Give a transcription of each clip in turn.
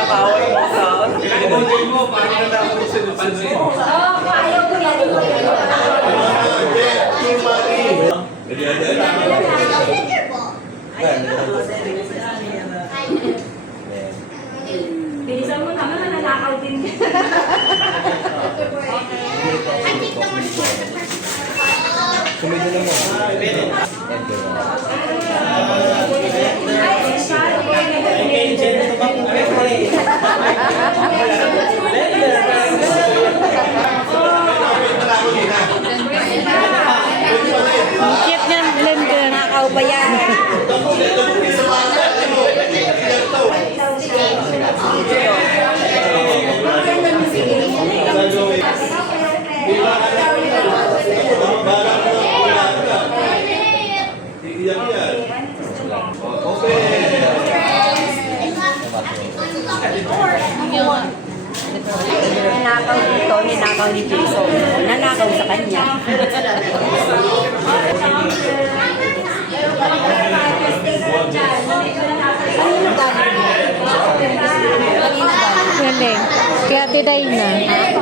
pinakaway mo sa akin. Pinakaway mo, parang na ako yung sunod-sunod. Oo, ayaw ko yan. Bilisan mo naman, nanakaw din. Sumili na mo. Cute niyan, blender. Nakakaw ba yan? Ninakaw dito, ninakaw ni Jason. Nanakaw sa kanya. Galing. Kaya tiday na.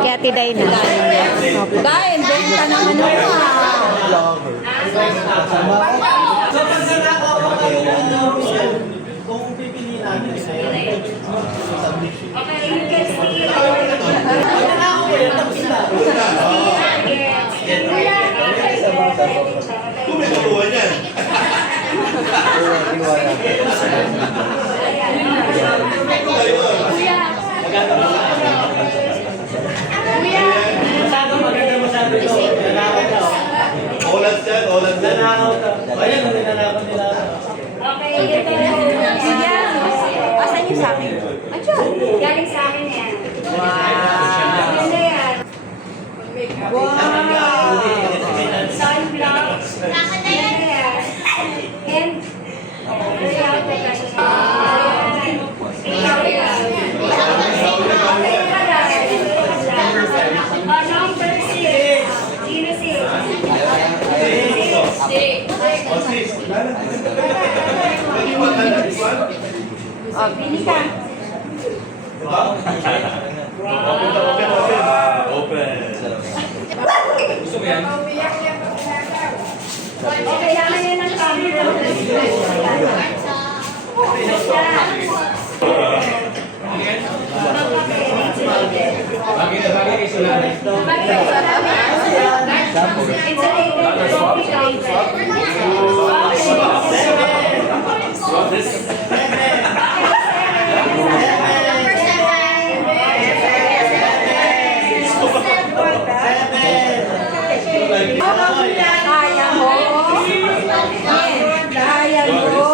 Kaya tiday na. Dahil, benta ng ano ka. So, pag nanakaw ka kung pipili namin sa'yo, Okay, you can see it. Tumitutuan yan. masyado maganda masyado ito. Nanakaw ka. Olas yan, olas yan. Nanakaw ka. Ayan, nanakaw nila. Okay, ito na. Sige. Asan yung sa akin? Ayun. Galing sa akin yan. Wow. Ganda yan. Wow. Sunblocks. Ganda yan. And, number 6. Gina 6. Oh, pili ka. Open. Gusto mo yan? Okay, kailangan yan ng camera. Bagay na bagay kayo sila. Kaya mo. Kaya mo.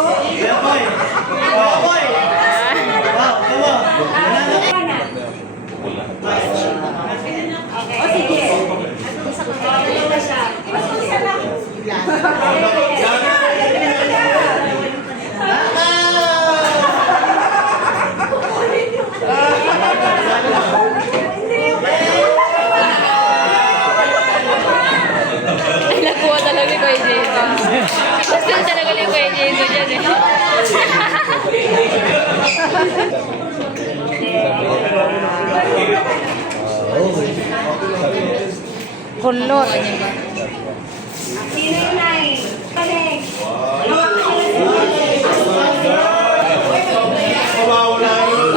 O sige. Ano na siya? Ay, nakuha talaga ni Kuya Jason. Gusto niya talaga ni Kuya Jason yan eh. Kulot. Sino yung nine? Balik. Mawawala yun.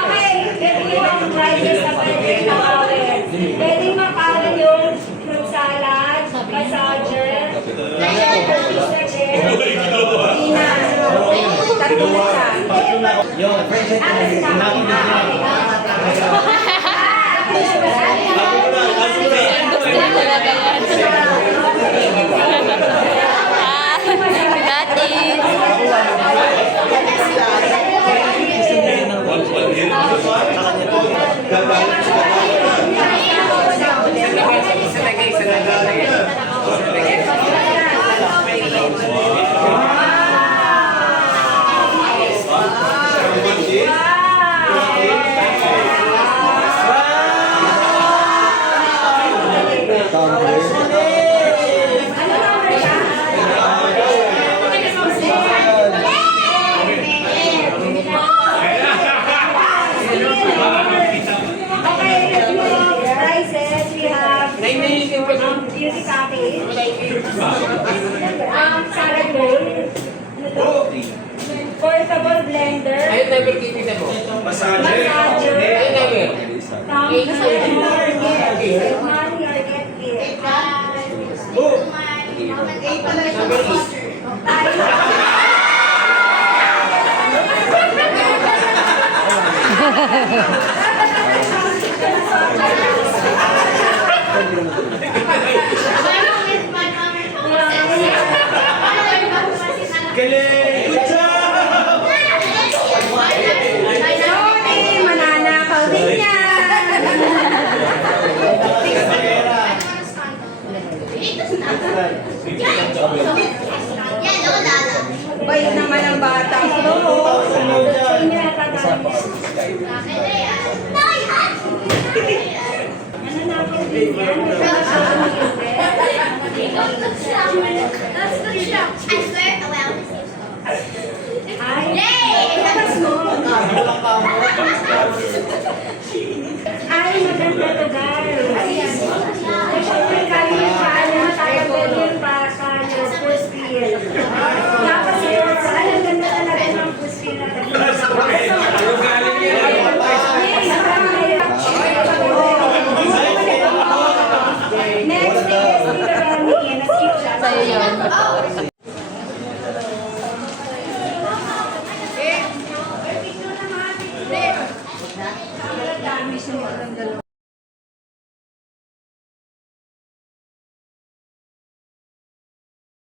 Okay, ito yung prizes sa pwede makawin. Pwede makawin yung fruit salad, massager, Ina, tatlo na siya. Yun, friendship ko na. Gusto niya talaga yan. Gatis. Ano number ka? never titignan mo. Massage. Massager. Ay, never. Money or get gift. Oh! Number 8. Galing! Good job! Sorry, mananakaw din yan. Bait naman ang bata ko. Sa inyo natatawag. Mananakaw din yan. Ay, labas mo. Ay, maganda to, guys. Siyempre, kami paano na tayo pwede pa sa first year. Tapos yun, ang ganda talaga ng first year na tayo. Yung galing yan. Next is Remy. Nasip siya. Sa'yo yun. Dami siya ng dalawa.